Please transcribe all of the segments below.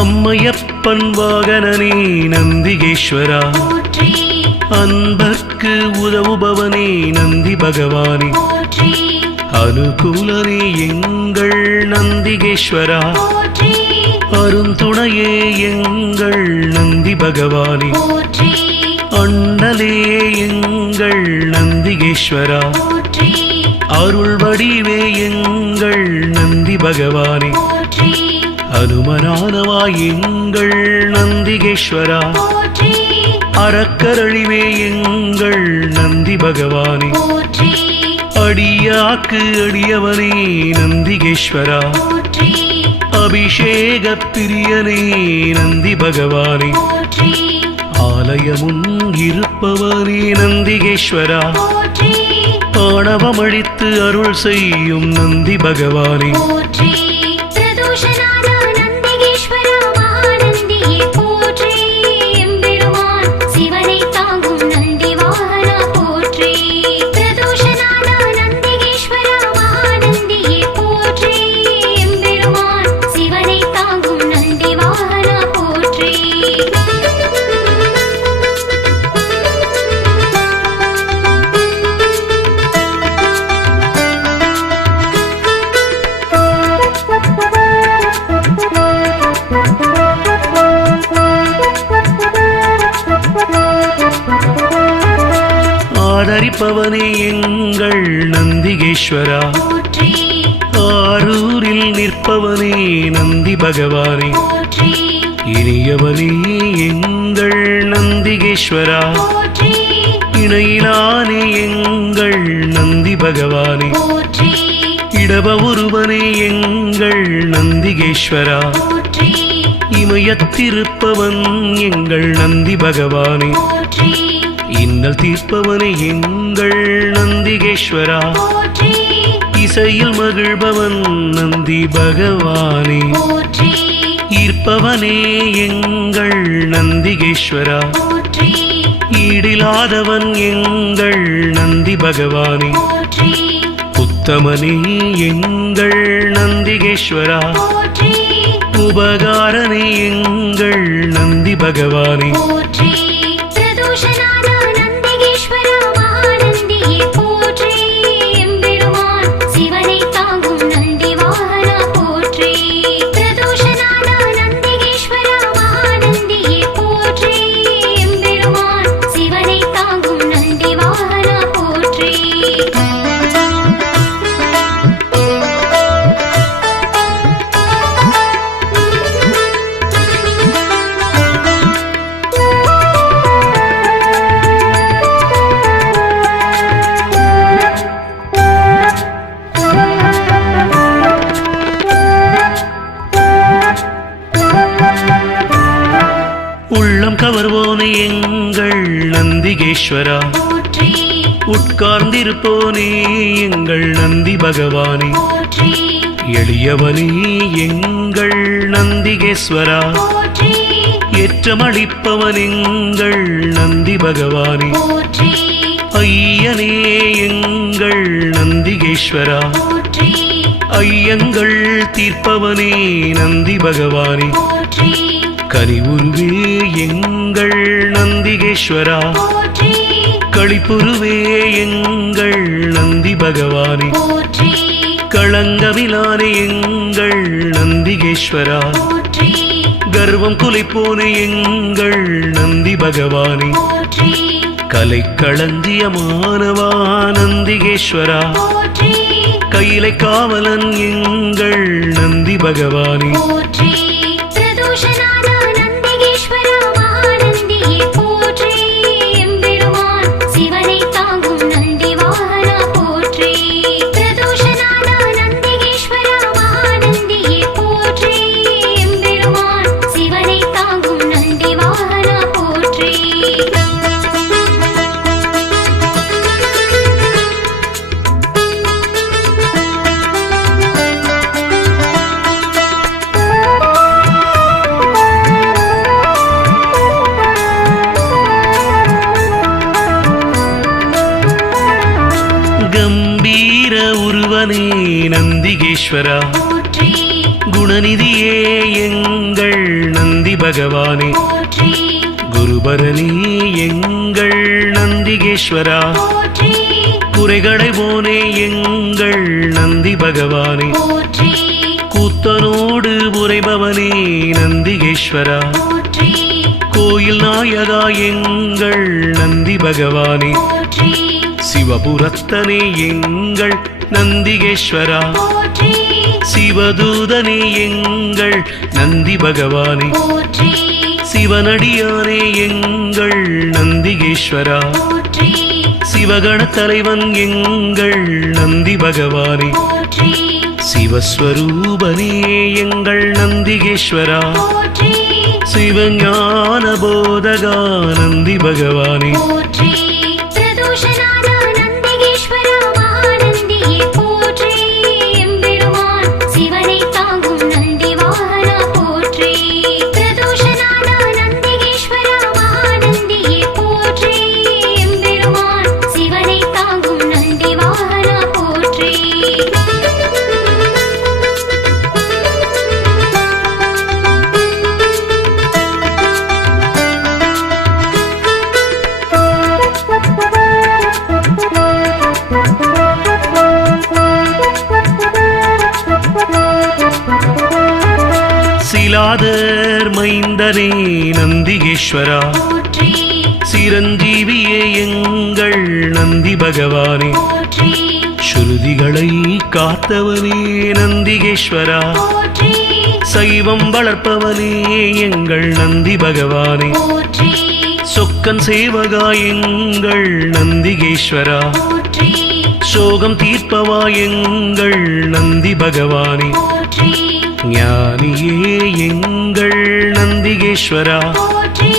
அம்மையப்பன் வாகனனே நந்திகேஸ்வரா, அன்பர்க்கு உதவுபவனே நந்தி பகவானே, அனுகூலனே எங்கள் நந்திகேஸ்வரா, அருந்துணையே எங்கள் நந்தி பகவானே, அண்ணலே எங்கள் நந்திகேஸ்வரா, அருள் வடிவே எங்கள் நந்தி பகவானே, அனுமனானவா எங்கள் நந்திகேஸ்வரா, அறக்கரழிவே எங்கள் நந்தி பகவானே, அடியாக்கு அடியவனே நந்திகேஸ்வரா, அபிஷேக பிரியனே நந்தி பகவானே, ஆலயமுன் இருப்பவனே நந்திகேஸ்வரா, ஆணவமழித்து அருள் செய்யும் நந்தி பகவானே, ஆதரிப்பவனே எங்கள் நந்திகேஸ்வரா, ஆரூரில் நிற்பவனே நந்தி பகவானே, இனியவனே எங்கள் நந்திகேஸ்வரா, இணையிலானே எங்கள் நந்தி பகவானே, இடப ஒருவனே எங்கள் நந்திகேஸ்வரா, இமயத்திருப்பவன் எங்கள் நந்தி பகவானே, இன்னல் தீர்ப்பவனே எங்கள் நந்திகேஸ்வரா, இசையில் மகிழ்பவன் நந்தி பகவானே, ஈர்ப்பவனே எங்கள் நந்திகேஸ்வரா, ஈடிலாதவன் எங்கள் நந்தி பகவானே, உத்தமனே எங்கள் நந்திகேஸ்வரா, உபகாரனே எங்கள் நந்தி பகவானே, நந்திகேஸ்வரா, மகாநந்தியே போற்றி, எம்பெருமான் சிவனை தாங்கும் நந்தி வாகனா போற்றி, பிரதோஷநாதா நந்திகேஸ்வரா, மகாநந்தியே போற்றி, எம்பெருமான் சிவனை தாங்கும் நந்தி வாகனா போற்றி. உள்ளம் கவர்வோனே எங்கள் நந்திகேஸ்வரா, உட்கார்ந்திருப்போனே எங்கள் நந்தி பகவானே, எளியவனே எங்கள் நந்திகேஸ்வரா, ஏற்றமளிப்பவன் எங்கள் நந்தி பகவானே, ஐயனே எங்கள் நந்திகேஸ்வரா, ஐயங்கள் தீர்ப்பவனே நந்தி பகவானே, கனிவுருவே எங்கள் நந்திகேஸ்வரா, களிப்புருவே எங்கள் நந்தி பகவானே, களங்கமிலானே எங்கள் நந்திகேஸ்வரா, கர்வம் குலைப்போனே எங்கள் நந்தி பகவானே, கலை களஞ்சியமானவா நந்திகேஸ்வரா, கையிலை காவலன் எங்கள் நந்தி பகவானே, பிரதோஷநாதா நந்திகேஸ்வரா, மகாநந்தியே போற்றி, எம்பெருமான் சிவனை தாங்கும் நந்தி கம்பீர உருவனே நந்திகேஸ்வரா, போற்றி குணநிதியே எங்கள் நந்தி பகவானே, போற்றி குருபரனே எங்கள் நந்திகேஸ்வரா, போற்றி குறைகளை போனே எங்கள் நந்தி பகவானே, போற்றி கூத்தனோடு உரைபவனே நந்திகேஸ்வரா, போற்றி கோயில் நாயகா எங்கள் நந்தி பகவானே, போற்றி சிவபுரத்தனே எங்கள் நந்திகேஸ்வரா, போற்றி சிவதூதனே எங்கள் நந்தி பகவானே, போற்றி சிவனடியானே எங்கள் நந்திகேஸ்வரா, போற்றி சிவகண தலைவன் எங்கள் நந்தி பகவானே, போற்றி சிவஸ்வரூபனே எங்கள் நந்திகேஸ்வரா, போற்றி சிவஞான போதகா நந்தி பகவானே, போற்றி பிரதோஷநாத நந்திகேஸ்வரா மகாநந்தியே போற்றி எம்பெருமான் சிவனை தாங்கும் நந்தி வாகனா போற்றி பிரதோஷநாத நந்திகேஸ்வரா மகாநந்தியே போற்றி எம்பெருமான் சிவனை தாங்கும் நந்தி வாகனா போற்றி சிலாதர் மைந்தனே நந்திகேஸ்வரா, போற்றி சிரஞ்சீவியே எங்கள் நந்தி பகவானே, போற்றி ஸ்ருதிகளை காத்தவனே நந்திகேஸ்வரா, போற்றி சைவம் வளர்ப்பவனே எங்கள் நந்தி பகவானே, போற்றி சொக்கன் சேவகா எங்கள் நந்திகேஸ்வரா, போற்றி சோகம் தீர்ப்பவா எங்கள் நந்தி பகவானே, போற்றி ஞானியே எங்கள் நந்திகேஸ்வரா, போற்றி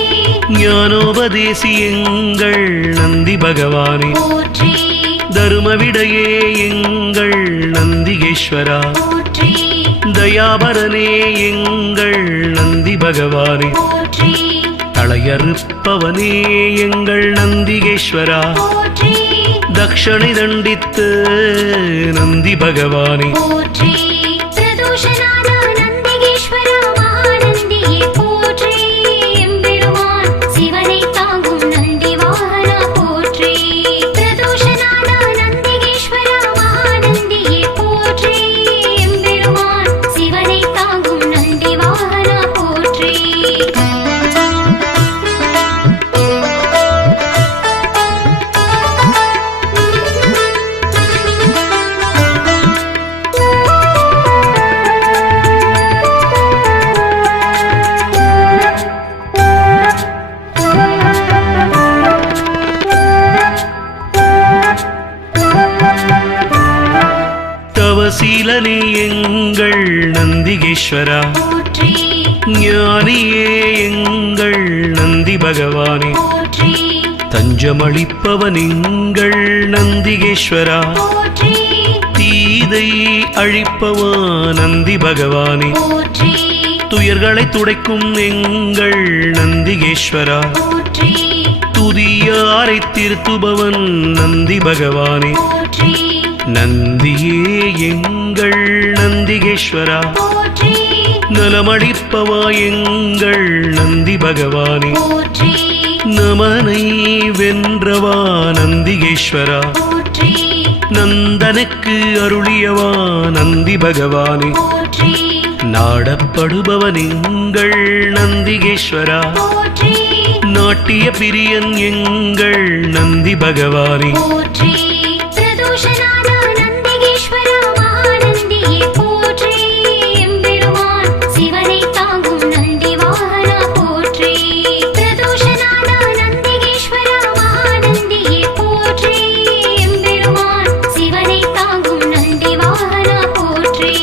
ஞானோபதேசி எங்கள் நந்தி பகவானே, போற்றி தருமவிடையே எங்கள் நந்திகேஸ்வரா, போற்றி தயாபரனே எங்கள் நந்தி பகவானே, போற்றி தலையறுப்பவனே எங்கள் நந்திகேஸ்வரா, போற்றி தக்ஷணை தண்டித்து நந்தி பகவானே, போற்றி பிரதோஷநாத நந்திகேஸ்வரா மகாநந்தியே போற்றி எம்பெருமான் சிவனை தாங்கும் நந்தி வாகனா போற்றி பிரதோஷநாத நந்திகேஸ்வரா மகாநந்தியே போற்றி எம்பெருமான் சிவனை தாங்கும் நந்தி வாகனா போற்றி தவசீலனே எங்கள் நந்திகேஸ்வரா, போற்றி ஞானியே எங்கள் நந்தி பகவானே, போற்றி தஞ்சமளிப்பவன் எங்கள் நந்திகேஸ்வரா, போற்றி தீதை அழிப்பவா நந்தி பகவானே, போற்றி துயர்களை துடைக்கும் எங்கள் நந்திகேஸ்வரா, போற்றி துதியாரை திருத்துபவன் நந்தி பகவானே, போற்றி நந்தியே எங்கள் நந்திகேஸ்வரா, போற்றி நலமளிப்பவா எங்கள் நந்தி பகவானே, போற்றி நமனை வென்றவா நந்திகேஸ்வரா, போற்றி நந்தனுக்கு அருளியவா நந்தி பகவானே, போற்றி நாடப்படுபவன் எங்கள் நந்திகேஸ்வரா, போற்றி நாட்டிய பிரியன் எங்கள் நந்தி பகவானே, போற்றி பிரதோஷநாத நந்திகேஸ்வரா மகாநந்தியே போற்றி எம்பெருமான் சிவனை தாங்கும் நந்தி வாகனா போற்றி பிரதோஷநாத நந்திகேஸ்வரா மகாநந்தியே போற்றி எம்பெருமான் சிவனை தாங்கும் நந்தி வாகனா போற்றி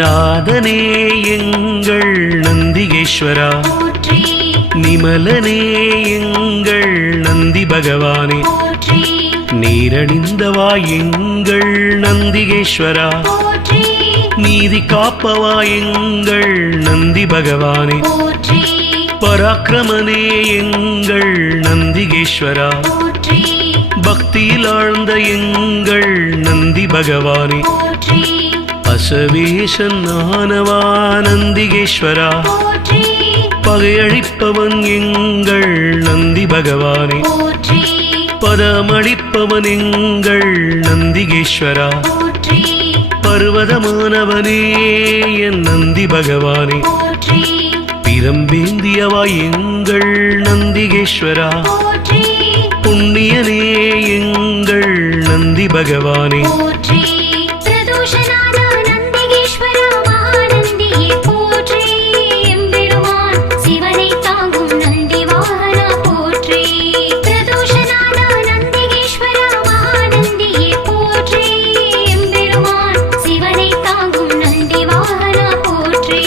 நாதனே எங்கள் நந்திகேஸ்வரா, போற்றி நிமலனே எங்கள் நந்தி பகவானே போற்றி நீரணிந்தவா எங்கள் நந்திகேஸ்வரா போற்றி நீதி காப்பவா எங்கள் நந்தி பகவானே போற்றி பராக்கிரமனே எங்கள் நந்திகேஸ்வரா போற்றி பக்தியில் ஆழ்ந்த எங்கள் நந்தி பகவானே போற்றி அசவேசன் ஆனவா நந்திகேஸ்வரா போற்றி பகையழிப்பவன் எங்கள் நந்தி பகவானே போற்றி பதமளிப்பவன் எங்கள் நந்திகேஸ்வரா போற்றி பர்வதமானவனே என் நந்தி பகவானே போற்றி பிரம்பேந்தியவா எங்கள் நந்திகேஸ்வரா போற்றி புண்ணியனே எங்கள் நந்தி பகவானே போற்றி பிரதோஷநாத நந்திகேஸ்வரா மகாநந்தியே போற்றி எம்பெருமான் சிவனை தாங்கும் நந்தி வாகனா போற்றி பிரதோஷநாத நந்திகேஸ்வரா மகாநந்தியே போற்றி எம்பெருமான் சிவனை தாங்கும் நந்தி வாகனா போற்றி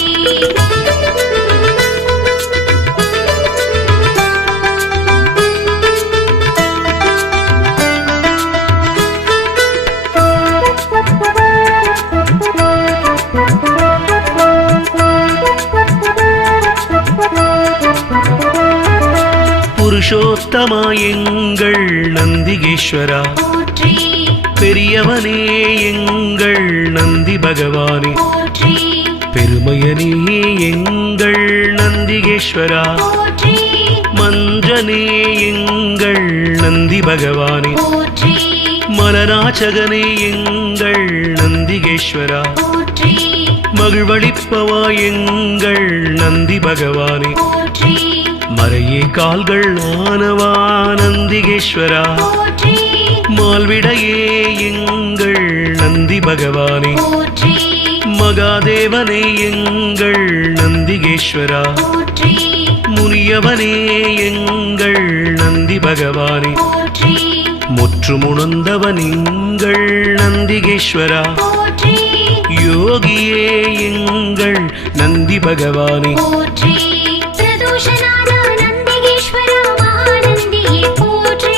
புருஷோத்தமா எங்கள் நந்திகேஸ்வரா போற்றி பெரியவனே எங்கள் நந்தி பகவானே போற்றி பெருமையனே எங்கள் நந்திகேஸ்வரா போற்றி மஞ்சனே எங்கள் நந்தி பகவானே போற்றி மலநாச்சகனே எங்கள் நந்திகேஸ்வரா போற்றி மகிழ்வளிப்பவா எங்கள் நந்தி பகவானே போற்றி மறையே கால்கள் ஆனவா நந்திகேஸ்வரா போற்றி மால்விடையே எங்கள் நந்தி பகவானே போற்றி மகாதேவனே எங்கள் நந்திகேஸ்வரா போற்றி முனியவனே எங்கள் நந்தி பகவானே போற்றி முற்றுமுணர்ந்தவன் எங்கள் நந்திகேஸ்வரா போற்றி யோகியே எங்கள் நந்தி பகவானே போற்றி பிரதோஷநாத நந்திகேஸ்வரா மகாநந்தியே போற்றி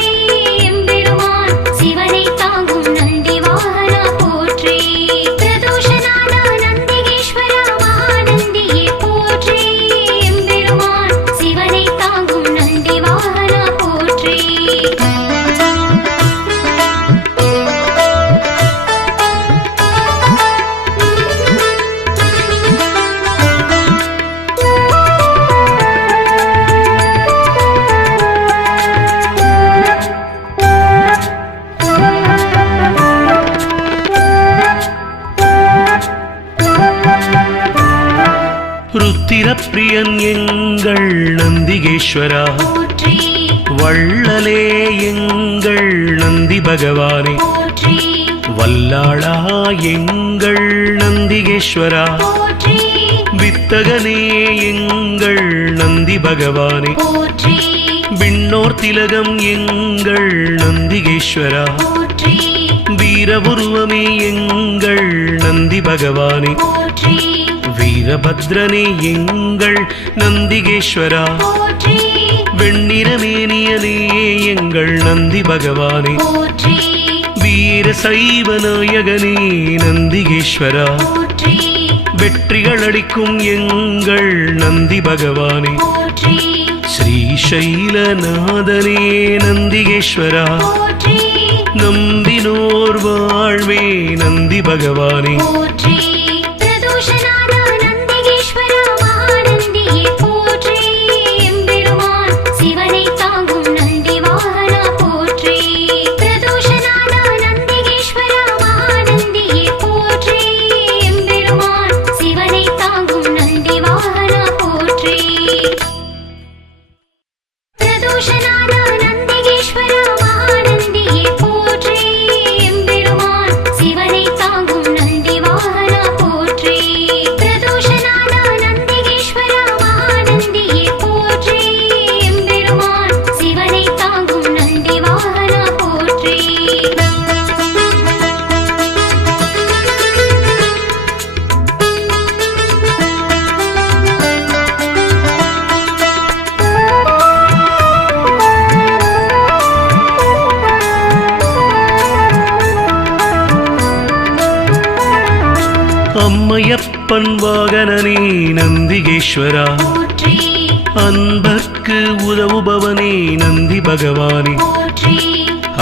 எம்பெருமான் சிவனை தாங்கும் நந்தி வாகனா போற்றி பிரதோஷநாத நந்திகேஸ்வரா மகாநந்தியே போற்றி எம்பெருமான் சிவனை தாங்கும் நந்தி வாகனா போற்றி ருத்திரப்பிரியன் எங்கள் நந்திகேஸ்வரா போற்றி வள்ளலே எங்கள் நந்தி பகவானே போற்றி வல்லாளா எங்கள் நந்திகேஸ்வரா போற்றி வித்தகனே எங்கள் நந்தி பகவானே போற்றி விண்ணோர் திலகம் எங்கள் நந்திகேஸ்வரா போற்றி வீரபுருவமே எங்கள் நந்தி பகவானே போற்றி வீரபத்ரனே எங்கள் நந்திகேஸ்வரா போற்றி வெண்ணிறமேனியனே எங்கள் நந்தி பகவானே போற்றி வீர சைவ நாயகனே நந்திகேஸ்வரா போற்றி வெற்றிகள் அளிக்கும் எங்கள் நந்தி பகவானே போற்றி ஸ்ரீசைலநாதனே நந்திகேஸ்வரா போற்றி நம்பினோர் வாழ்வே நந்தி பகவானே போற்றி பிரதோஷநாத நந்திகேஸ்வரா மகாநந்தியே போற்றி எம்பெருமான் சிவனை தாங்கும் நந்தி வாகனா போற்றி பிரதோஷநாத நந்திகேஸ்வரா மகாநந்தியே போற்றி எம்பெருமான் சிவனை தாங்கும் நந்தி வாகனா போற்றி பிரதோஷநாத நந்திகேஸ்வரா மகாநந்தியே போற்றி எம்பெருமான் சிவனை தாங்கும் நந்தி வாகனா போற்றி பிரதோஷநாத நந்திகேஸ்வரா மகாநந்தியே போற்றி எம்பெருமான் சிவனை தாங்கும் நந்தி வாகனா போற்றி அம்மையப்பன் வாகனனே நந்திகேஸ்வரா, போற்றி அன்பர்க்கு உதவுபவனே நந்தி பகவானே, போற்றி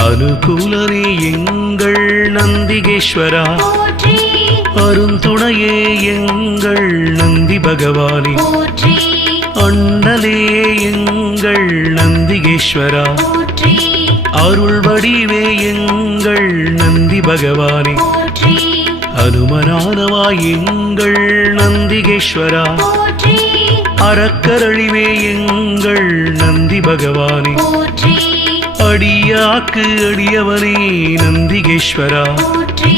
அனுகூலனே எங்கள் நந்திகேஸ்வரா, போற்றி அருந்துணையே எங்கள் நந்தி பகவானே, போற்றி அண்ணலே எங்கள் நந்திகேஸ்வரா, போற்றி அருள் வடிவே எங்கள் நந்தி பகவானே, போற்றி அனுமனானவாய் எங்கள் நந்திகேஸ்வரா, போற்றி அறக்கரழிவே எங்கள் நந்தி பகவானே, போற்றி அடியாக்கு அடியவனே நந்திகேஸ்வரா, போற்றி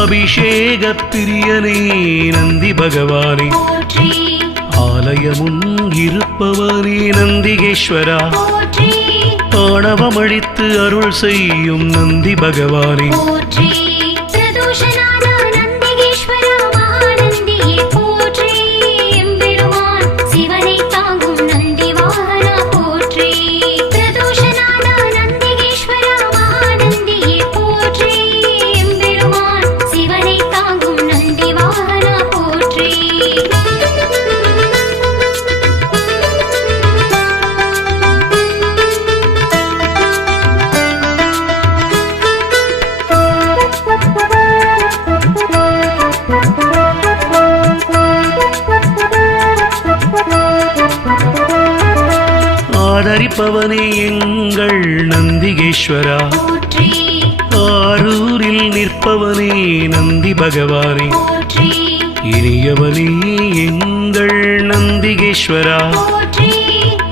அபிஷேக பிரியனே நந்தி பகவானே, போற்றி ஆலயமுன் இருப்பவனே நந்திகேஸ்வரா, போற்றி ஆணவமழித்து அருள் செய்யும் நந்தி பகவானே, போற்றி பிரதோஷநாத நந்திகேஸ்வரா மகாநந்தியே போற்றி எம்பெருமான் சிவனை தாங்கும் நந்தி வாகனா போற்றி பிரதோஷநாத நந்திகேஸ்வரா மகாநந்தியே போற்றி எம்பெருமான் சிவனை தாங்கும் நந்தி வாகனா போற்றி ஆதரிப்பவனே எங்கள் நந்திகேஸ்வரா, போற்றி ஆரூரில் நிற்பவனே நந்தி பகவானே, போற்றி இனியவனே எங்கள் நந்திகேஸ்வரா, போற்றி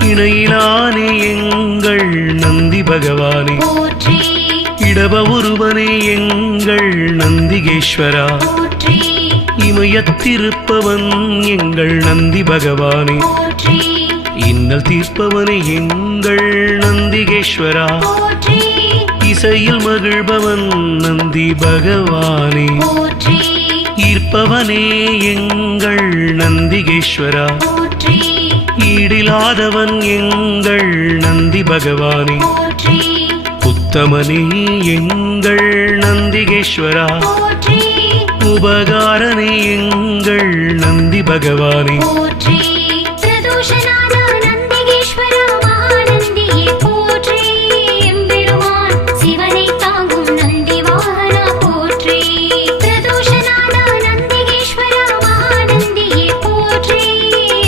இணையிலானே எங்கள் நந்தி பகவானே, போற்றி இடப ஒருவனே எங்கள் நந்திகேஸ்வரா, போற்றி இமயத்திருப்பவன் எங்கள் நந்தி பகவானே, போற்றி இன்னல் தீர்ப்பவனே எங்கள் நந்திகேஸ்வரா, போற்றி இசையில் மகிழ்பவன் நந்தி பகவானே, போற்றி ஈர்ப்பவனே எங்கள் நந்திகேஸ்வரா, போற்றி ஈடிலாதவன் எங்கள் நந்தி பகவானே, போற்றி உத்தமனே எங்கள் நந்திகேஸ்வரா, போற்றி உபகாரனே எங்கள் நந்தி பகவானே, போற்றி பிரதோஷநாத நந்திகேஸ்வரா மகாநந்தியே போற்றி எம்பெருமான் சிவனை தாங்கும் நந்தி வாகனா போற்றி பிரதோஷநாத நந்திகேஸ்வரா மகாநந்தியே போற்றி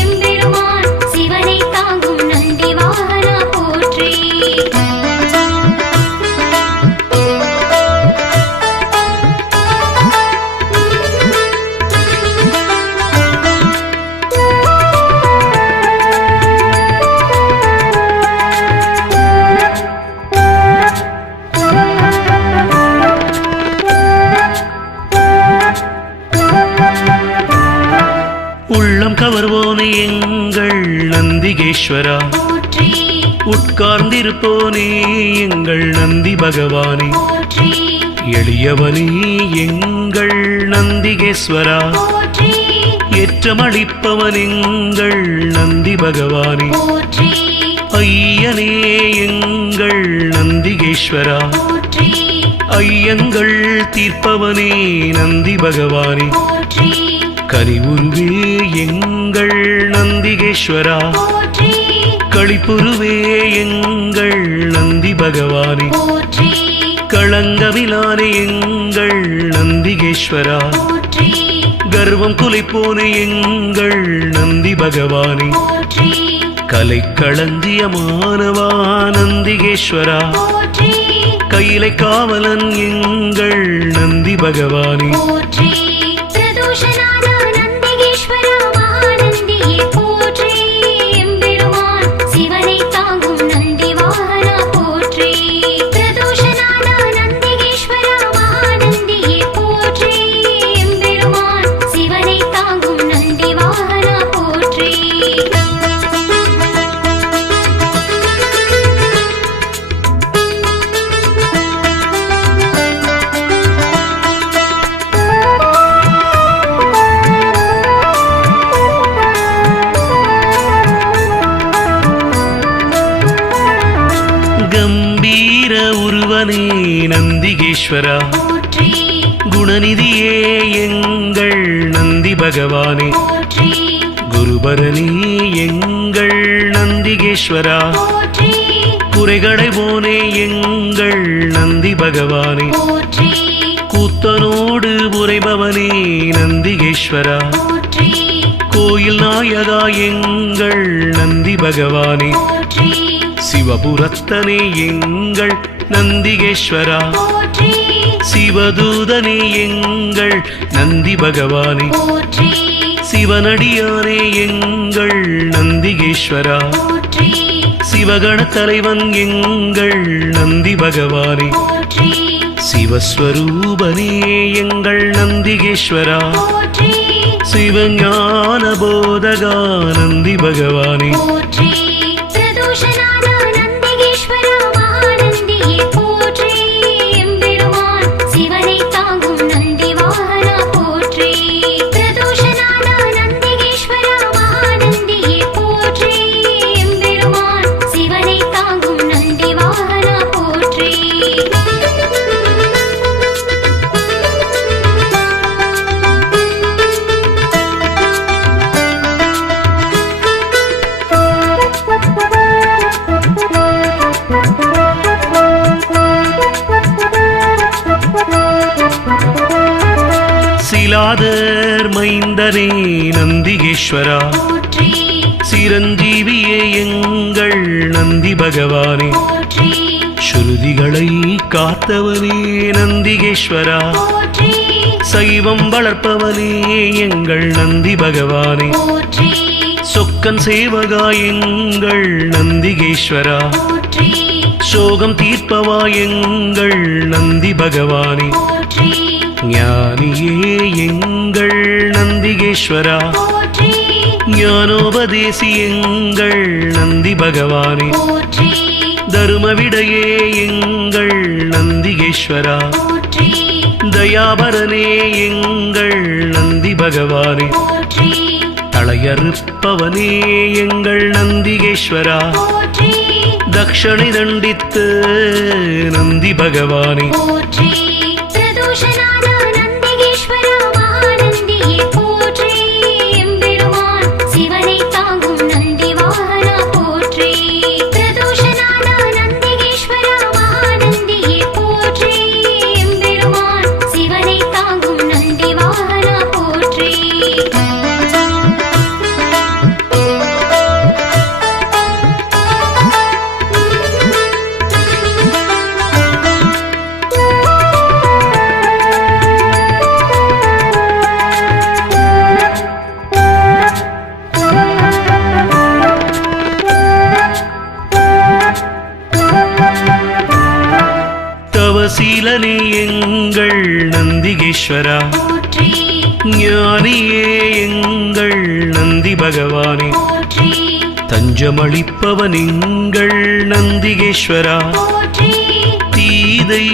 எம்பெருமான் சிவனை தாங்கும் நந்தி வாகனா போற்றி உள்ளம் கவர்வோனே எங்கள் நந்திகேஸ்வரா, போற்றி உட்கார்ந்திருப்போனே எங்கள் நந்தி பகவானே, போற்றி எளியவனே எங்கள் நந்திகேஸ்வரா, போற்றி ஏற்றமளிப்பவன் எங்கள் நந்தி பகவானே, போற்றி ஐயனே எங்கள் நந்திகேஸ்வரா, போற்றி ஐயங்கள் தீர்ப்பவனே நந்தி பகவானே, போற்றி கனிவுருவே எங்கள் நந்திகேஸ்வரா, போற்றி களிப்புருவே எங்கள் நந்தி பகவானே, போற்றி களங்கமிலானே எங்கள் நந்திகேஸ்வரா, போற்றி கர்வம் குலைப்போனே எங்கள் நந்தி பகவானே, போற்றி கலைக்களஞ்சியமானவா நந்திகேஸ்வரா, போற்றி கையிலை காவலன் எங்கள் நந்தி பகவானே, போற்றி பிரதோஷநாத நந்திகேஸ்வரா மகாநந்தியே போற்றி எம்பெருமான் சிவனை தாங்கும் நந்தி வாகனா போற்றி பிரதோஷநாத நந்திகேஸ்வரா மகாநந்தியே போற்றி எம்பெருமான் சிவனை தாங்கும் நந்தி வாகனா போற்றி கம்பீர உருவனே நந்திகேஸ்வரா, போற்றி குணநிதியே எங்கள் நந்தி பகவானே போற்றி குருபரணி எங்கள் நந்திகேஸ்வரா போற்றி குறைகளை போனே எங்கள் நந்தி பகவானே போற்றி கூத்தனோடு உரைபவனே நந்திகேஸ்வரா போற்றி கோயில் நாயகா எங்கள் நந்தி பகவானே போற்றி சிவபுரத்தனே எங்கள் நந்திகேஸ்வரா போற்றி சிவதூதனே எங்கள் நந்தி பகவானே போற்றி சிவனடியானே எங்கள் நந்திகேஸ்வரா போற்றி சிவகண தலைவன் எங்கள் நந்தி பகவானே போற்றி சிவஸ்வரூபனே எங்கள் நந்திகேஸ்வரா போற்றி சிவஞான போதகா நந்தி பகவானே போற்றி பிரதோஷநாத நந்திகேஸ்வரா மகாநந்தியே போற்றி எம்பெருமான் சிவனை தாங்கும் நந்தி வாகனா போற்றி பிரதோஷநாத நந்திகேஸ்வரா மகாநந்தியே போற்றி எம்பெருமான் சிவனை தாங்கும் நந்தி வாகனா போற்றி சிலாதர் மைந்தனே நந்திகேஸ்வரா போற்றி சிரஞ்சீவியே எங்கள் நந்தி பகவானே போற்றி ஸ்ருதிகளை காத்தவனே நந்திகேஸ்வரா போற்றி சைவம் வளர்ப்பவனே எங்கள் நந்தி பகவானே போற்றி சொக்கன் சேவகா எங்கள் நந்திகேஸ்வரா போற்றி சோகம் தீர்ப்பவா எங்கள் நந்தி பகவானே போற்றி ஞானியே எங்கள் நந்திகேஸ்வரா போற்றி ஞானோபதேசி எங்கள் நந்தி பகவானே போற்றி தருமவிடையே எங்கள் நந்திகேஸ்வரா போற்றி தயாபரனே எங்கள் நந்தி பகவானே போற்றி தளையறுப்பவனே எங்கள் நந்திகேஸ்வரா போற்றி தக்ஷணை தண்டித்து நந்தி பகவானே போற்றி பிரதோஷநாத நந்திகேஸ்வரா மகாநந்தியே போற்றி எம்பெருமான் சிவனை தாங்கும் நந்தி வாகனா போற்றி பிரதோஷநாத நந்திகேஸ்வரா மகாநந்தியே போற்றி எம்பெருமான் சிவனை தாங்கும் நந்தி வாகனா போற்றி தவசீலனே எங்கள் நந்திகேஸ்வரா போற்றி ஞானியே எங்கள் நந்தி பகவானே போற்றி தஞ்சமளிப்பவன் எங்கள் நந்திகேஸ்வரா போற்றி தீதை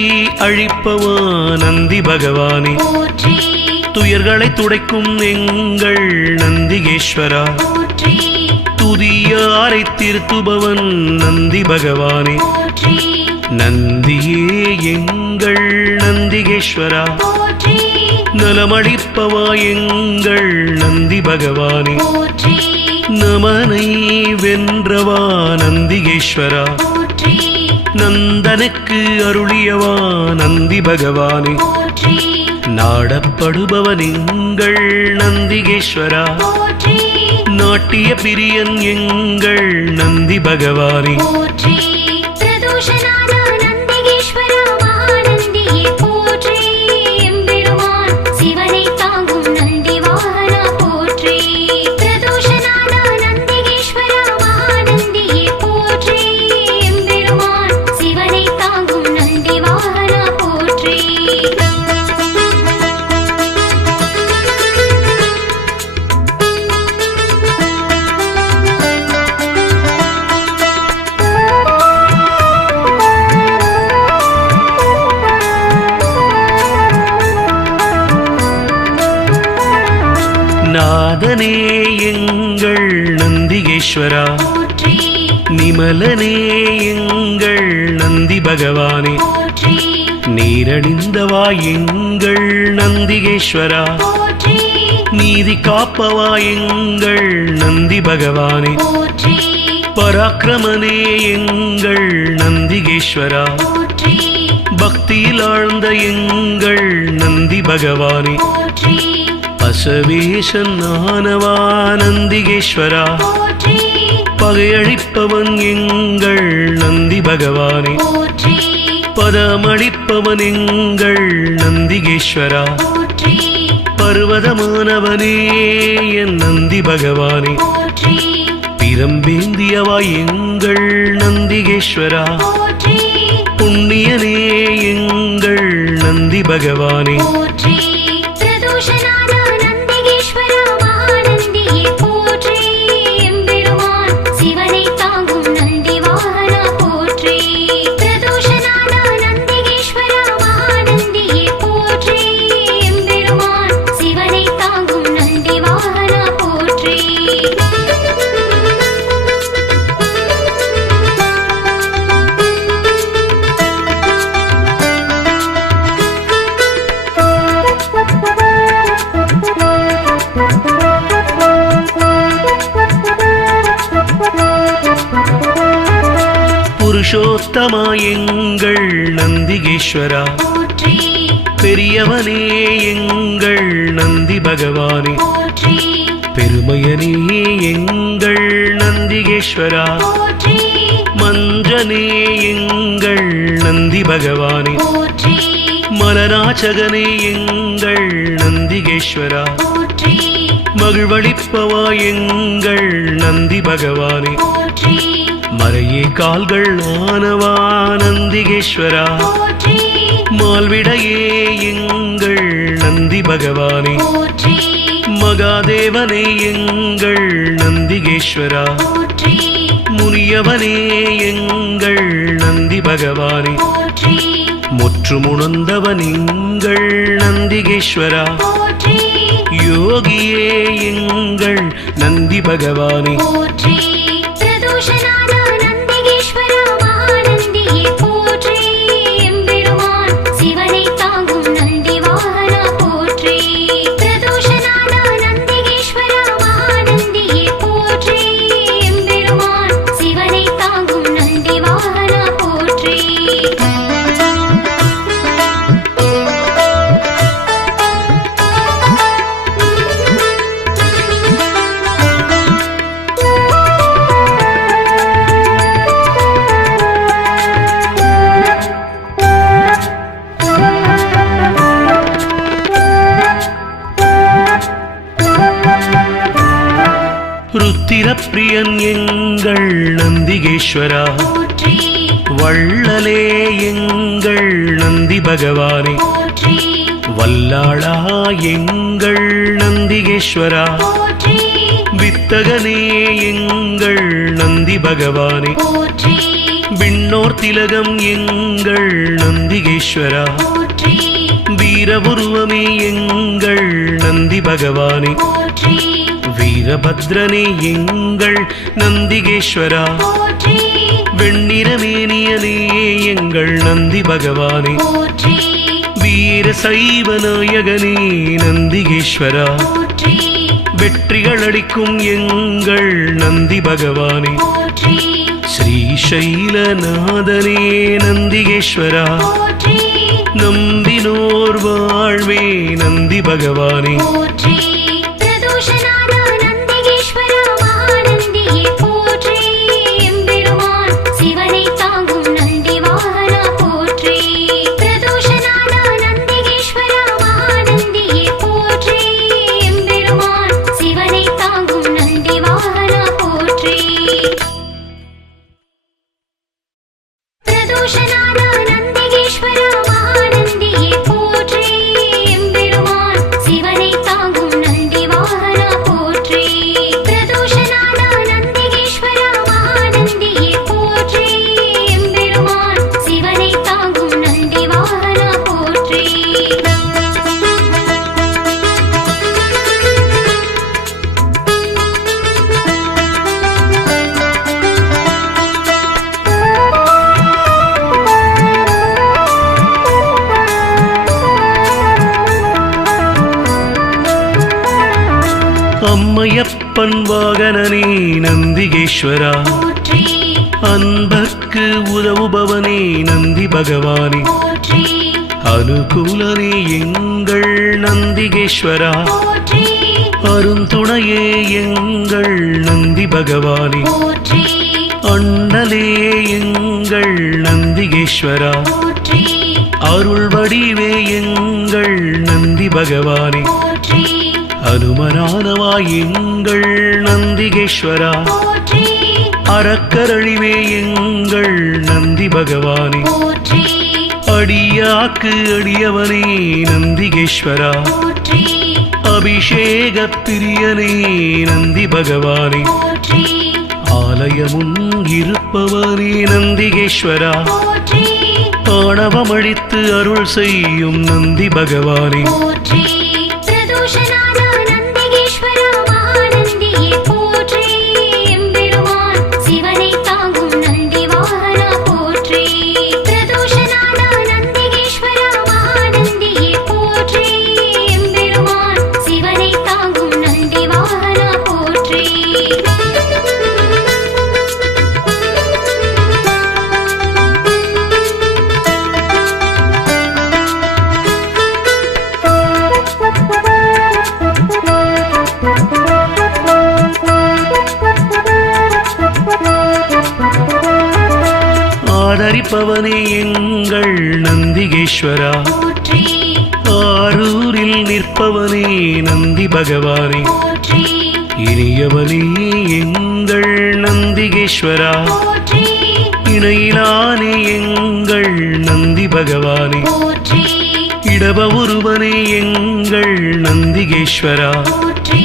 அழிப்பவா நந்தி பகவானே போற்றி துயர்களை துடைக்கும் எங்கள் நந்திகேஸ்வரா போற்றி துதியாரை திருத்துபவன் நந்தி பகவானே போற்றி நந்தியே எங்கள் நந்திகேஸ்வரா போற்றி நலமளிப்பவா எங்கள் நந்தி பகவானே போற்றி நமனை வென்றவா நந்திகேஸ்வரா போற்றி நந்தனுக்கு அருளியவா நந்தி பகவானே போற்றி நாடப்படுபவன் எங்கள் நந்திகேஸ்வரா போற்றி நாட்டிய பிரியன் எங்கள் நந்தி பகவானே போற்றி பிரதோஷநாத நந்திகேஸ்வரா மகாநந்தியே போற்றி எம்பெருமான் சிவனை தாங்கும் நந்தி வாகனா போற்றி பிரதோஷநாத நந்திகேஸ்வரா மகாநந்தியே போற்றி எம்பெருமான் சிவனை தாங்கும் நந்தி வாகனா போற்றி நாதனே எங்கள் நந்திகேஸ்வரா போற்றி நிமலனே எங்கள் நந்தி பகவானே போற்றி நீரணிந்தவா எங்கள் நந்திகேஸ்வரா, போற்றி நீதி காப்பவா எங்கள் நந்தி பகவானே, போற்றி பராக்கிரமனே எங்கள் நந்திகேஸ்வரா, போற்றி பக்தியில் ஆழ்ந்த எங்கள் நந்தி பகவானே, போற்றி அசவேசன் ஆனவா நந்திகேஸ்வரா, போற்றி பகையழிப்பவன் எங்கள் நந்தி பகவானே, போற்றி பதமளிப்பவன் எங்கள் நந்திகேஸ்வரா, போற்றி பர்வதமானவனே என் நந்தி பகவானே, போற்றி பிரம்பேந்தியவா எங்கள் நந்திகேஸ்வரா, போற்றி புண்ணியனே எங்கள் நந்தி பகவானே, போற்றி பிரதோஷநாத நந்திகேஸ்வரா மகாநந்தியே போற்றி எம்பெருமான் சிவனை தாங்கும் நந்தி வாகனா போற்றி பிரதோஷநாத நந்திகேஸ்வரா மகாநந்தியே போற்றி எம்பெருமான் சிவனை தாங்கும் நந்தி வாகனா போற்றி புருஷோத்தமா எங்கள் நந்திகேஸ்வரா, போற்றி பெரியவனே எங்கள் நந்தி பகவானே, போற்றி பெருமையனே எங்கள் நந்திகேஸ்வரா, போற்றி மஞ்சனே எங்கள் நந்தி பகவானே, போற்றி மலநாச்சகனே எங்கள் நந்திகேஸ்வரா, போற்றி மகிழ்வளிப்பவா எங்கள் நந்தி பகவானே, போற்றி மறையே கால்கள் ஆனவா நந்திகேஸ்வரா, போற்றி மால்விடையே எங்கள் நந்தி பகவானே, போற்றி மகாதேவனே எங்கள் நந்திகேஸ்வரா, போற்றி முனியவனே எங்கள் நந்தி பகவானே, போற்றி முற்றுமுணர்ந்தவன் எங்கள் நந்திகேஸ்வரா, போற்றி யோகியே எங்கள் நந்தி பகவானே, போற்றி பிரதோஷநாத நந்திகேஸ்வரா மகாநந்தியே போற்றி எம்பெருமான் சிவனை தாங்கும் நந்தி வாகனா போற்றி பிரதோஷநாத நந்திகேஸ்வரா மகாநந்தியே போற்றி எம்பெருமான் சிவனை தாங்கும் நந்தி வாகனா போற்றி ருத்திரப்பிரியன் எங்கள் நந்திகேஸ்வரா, போற்றி வள்ளலே எங்கள் நந்தி பகவானே, போற்றி வல்லாளா எங்கள் நந்திகேஸ்வரா, போற்றி வித்தகனே எங்கள் நந்தி பகவானே, போற்றி விண்ணோர் திலகம் எங்கள் நந்திகேஸ்வரா, போற்றி வீரபுருவமே எங்கள் நந்தி பகவானே, போற்றி வீரபத்ரனே எங்கள் நந்திகேஸ்வரா, போற்றி வெண்ணிறமேனியனே எங்கள் நந்தி பகவானே, போற்றி வீர சைவ நாயகனே நந்திகேஸ்வரா, போற்றி வெற்றிகள் அளிக்கும் எங்கள் நந்தி பகவானே, போற்றி ஸ்ரீசைலநாதனே நந்திகேஸ்வரா, போற்றி நம்பினோர் வாழ்வே நந்தி பகவானே, போற்றி பிரதோஷநாத நந்திகேஸ்வரா மகாநந்தியே போற்றி எம்பெருமான் சிவனை தாங்கும் நந்தி வாகனா போற்றி பிரதோஷநாத நந்திகேஸ்வரா மகாநந்தியே போற்றி எம்பெருமான் சிவனை தாங்கும் நந்தி வாகனா போற்றி பிரதோஷநாத நந்திகேஸ்வரா மகாநந்தியே போற்றி எம்பெருமான் சிவனை தாங்கும் நந்தி வாகனா போற்றி பிரதோஷநாத நந்திகேஸ்வரா மகாநந்தியே போற்றி எம்பெருமான் சிவனை தாங்கும் நந்தி வாகனா போற்றி அம்மையப்பன் வாகனனே நந்திகேஸ்வரா, போற்றி அன்பர்க்கு உதவுபவனே நந்தி பகவானே, போற்றி அனுகூலனே எங்கள் நந்திகேஸ்வரா, போற்றி அருந்துணையே எங்கள் நந்தி பகவானே, போற்றி அண்ணலே எங்கள் நந்திகேஸ்வரா, போற்றி அருள் வடிவே எங்கள் நந்தி பகவானே, போற்றி அனுமனானவா எங்கள் நந்திகேஸ்வரா, போற்றி அறக்கரழிவே எங்கள் நந்தி பகவானே, போற்றி அடியாக்கு அடியவனே நந்திகேஸ்வரா, போற்றி அபிஷேக பிரியனே நந்தி பகவானே, போற்றி ஆலயமுன் இருப்பவனே நந்திகேஸ்வரா, போற்றி ஆணவமழித்து அருள் செய்யும் நந்தி பகவானே, போற்றி பிரதோஷநாத நந்திகேஸ்வரா மகாநந்தியே போற்றி எம்பெருமான் சிவனை தாங்கும் நந்தி வாகனா போற்றி பிரதோஷநாத நந்திகேஸ்வரா மகாநந்தியே போற்றி எம்பெருமான் சிவனை தாங்கும் நந்தி வாகனா போற்றி ஆதரிப்பவனே எங்கள் நந்திகேஸ்வரா, போற்றி ஆரூரில் நிற்பவனே நந்தி பகவானே, போற்றி இனியவனே எங்கள் நந்திகேஸ்வரா, போற்றி இணையிலானே எங்கள் நந்தி பகவானே, போற்றி இடப ஒருவனே எங்கள் நந்திகேஸ்வரா, போற்றி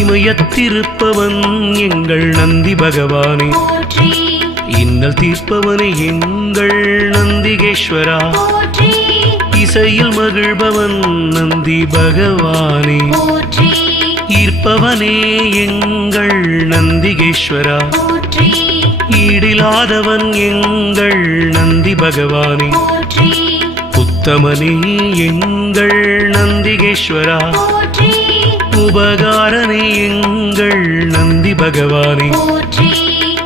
இமயத்திருப்பவன் எங்கள் நந்தி பகவானே, போற்றி இன்னல் தீர்ப்பவனே எங்கள் நந்திகேஸ்வரா, போற்றி இசையில் மகிழ்பவன் நந்தி பகவானே, போற்றி ஈர்ப்பவனே எங்கள் நந்திகேஸ்வரா, போற்றி ஈடிலாதவன் எங்கள் நந்தி பகவானே, போற்றி உத்தமனே எங்கள் நந்திகேஸ்வரா, போற்றி உபகாரனே எங்கள் நந்தி பகவானே, போற்றி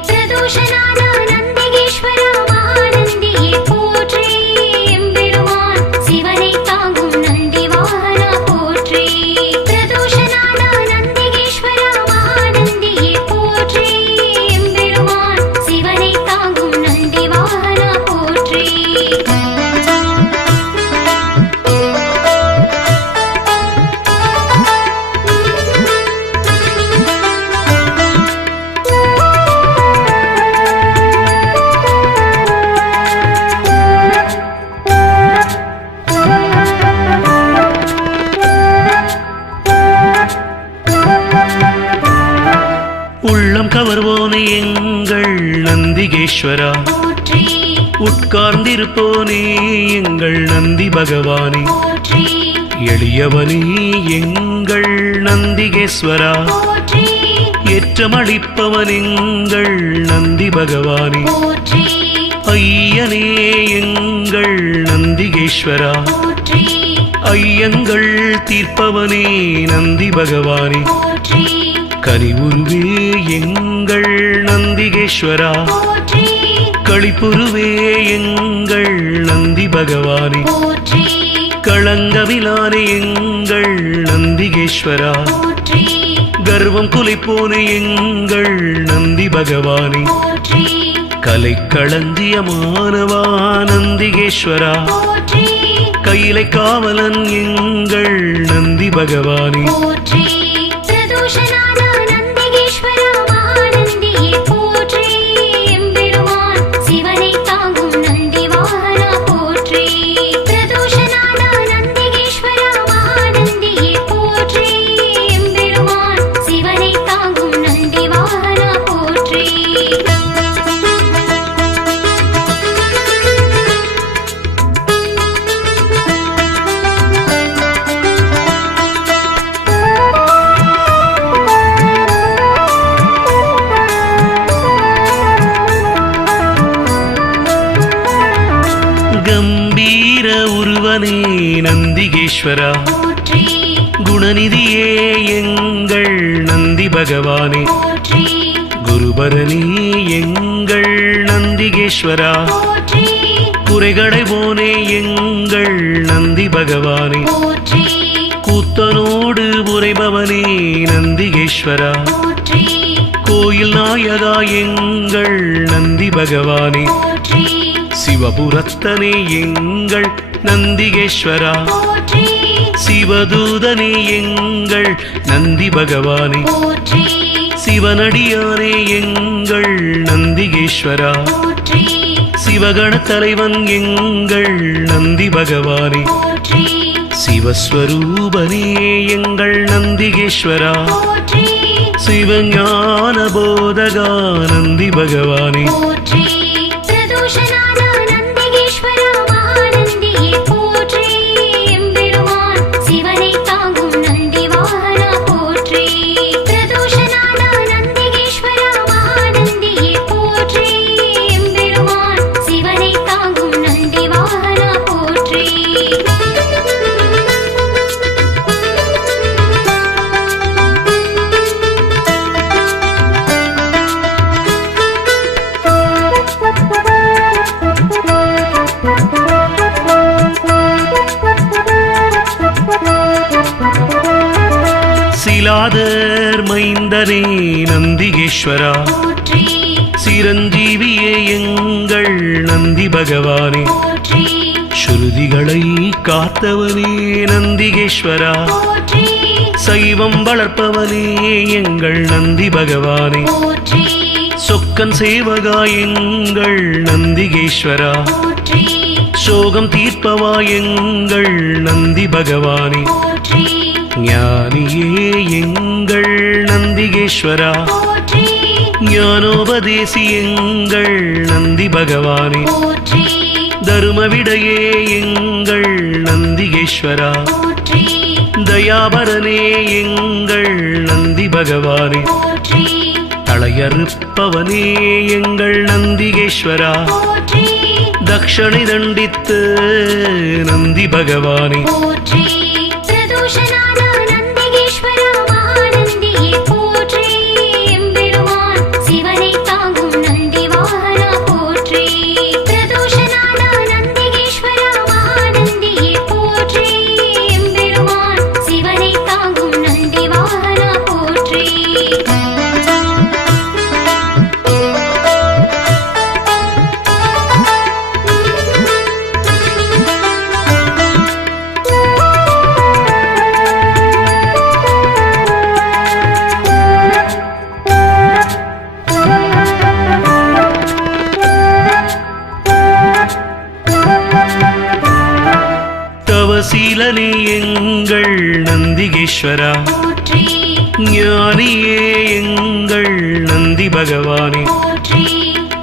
பிரதோஷநாத நந்திகேஸ்வரா மகாநந்தியே போற்றி எம்பெருமான் சிவனை தாங்கும் நந்தி வாகனா போற்றி பிரதோஷநாத நந்திகேஸ்வரா மகாநந்தியே போற்றி எம்பெருமான் சிவனை தாங்கும் நந்தி வாகனா போற்றி உள்ளம் கவர்வோனே எங்கள் நந்திகேஸ்வரா, போற்றி உட்கார்ந்திருப்போனே எங்கள் நந்தி பகவானே, போற்றி எளியவனே எங்கள் நந்திகேஸ்வரா, போற்றி ஏற்றமளிப்பவன் எங்கள் நந்தி பகவானே, போற்றி ஐயனே எங்கள் நந்திகேஸ்வரா, போற்றி ஐயங்கள் தீர்ப்பவனே நந்தி பகவானே, போற்றி கனிவுருவே எங்கள் நந்திகேஸ்வரா, போற்றி களிப்புருவே எங்கள் நந்தி பகவானே, போற்றி களங்கமிலானே எங்கள் நந்திகேஸ்வரா, போற்றி கர்வம் குலைப்போனே எங்கள் நந்தி பகவானே, போற்றி கலை களஞ்சியமானவா நந்திகேஸ்வரா, போற்றி கையிலை காவலன் எங்கள் நந்தி பகவானே, போற்றி பிரதோஷநாத நந்திகேஸ்வரா மகாநந்தியே போற்றி எம்பெருமான் சிவனை தாங்கும் நந்தி வாகனா போற்றி பிரதோஷநாத நந்திகேஸ்வரா மகாநந்தியே போற்றி எம்பெருமான் சிவனை தாங்கும் நந்தி வாகனா போற்றி கம்பீர உருவனே நந்திகேஸ்வரா, போற்றி குணநிதியே எங்கள் நந்தி பகவானே போற்றி குருபரனே எங்கள் நந்திகேஸ்வரா போற்றி குறைகளைவோனே எங்கள் நந்தி பகவானே போற்றி கூத்தனோடு உரைபவனே நந்திகேஸ்வரா போற்றி கோயில் நாயகா எங்கள் நந்தி பகவானே போற்றி சிவபுரத்தனே எங்கள் நந்திகேஸ்வரா போற்றி சிவதூதனே எங்கள் நந்தி பகவானே போற்றி சிவனடியானே எங்கள் நந்திகேஸ்வரா போற்றி சிவகண தலைவன் எங்கள் நந்தி பகவானே போற்றி சிவஸ்வரூபனே எங்கள் நந்திகேஸ்வரா போற்றி சிவஞான போதகா நந்தி பகவானே போற்றி பிரதோஷநாத நந்திகேஸ்வரா மகாநந்தியே போற்றி எம்பெருமான் சிவனை தாங்கும் நந்தி வாகனா போற்றி பிரதோஷநாத நந்திகேஸ்வரா மகாநந்தியே போற்றி எம்பெருமான் சிவனை தாங்கும் நந்தி வாகனா போற்றி சிலாதர் மைந்தனே நந்திகேஸ்வரா போற்றி சிரஞ்சீவியே எங்கள் நந்தி பகவானே போற்றி ஸ்ருதிகளை காத்தவனே நந்திகேஸ்வரா போற்றி சைவம் வளர்ப்பவனே எங்கள் நந்தி பகவானே போற்றி சொக்கன் சேவகா எங்கள் நந்திகேஸ்வரா போற்றி சோகம் தீர்ப்பவா எங்கள் நந்தி பகவானே போற்றி ஞானியே எங்கள் நந்திகேஸ்வரா போற்றி ஞானோபதேசி எங்கள் நந்தி பகவானே போற்றி தருமவிடையே எங்கள் நந்திகேஸ்வரா போற்றி தயாபரனே எங்கள் நந்தி பகவானே போற்றி தளையறுப்பவனே எங்கள் நந்திகேஸ்வரா போற்றி தக்ஷணை தண்டித்து நந்தி பகவானே போற்றி பிரதோஷநாத நந்திகேஸ்வரா மகாநந்தியே போற்றி எம்பெருமான் சிவனை தாங்கும் நந்தி வாகனா போற்றி பிரதோஷநாத நந்திகேஸ்வரா மகாநந்தியே போற்றி எம்பெருமான் சிவனை தாங்கும் நந்தி வாகனா போற்றி தவசீலனே எங்கள் நந்திகேஸ்வரா போற்றி ஞானியே எங்கள் நந்தி பகவானே போற்றி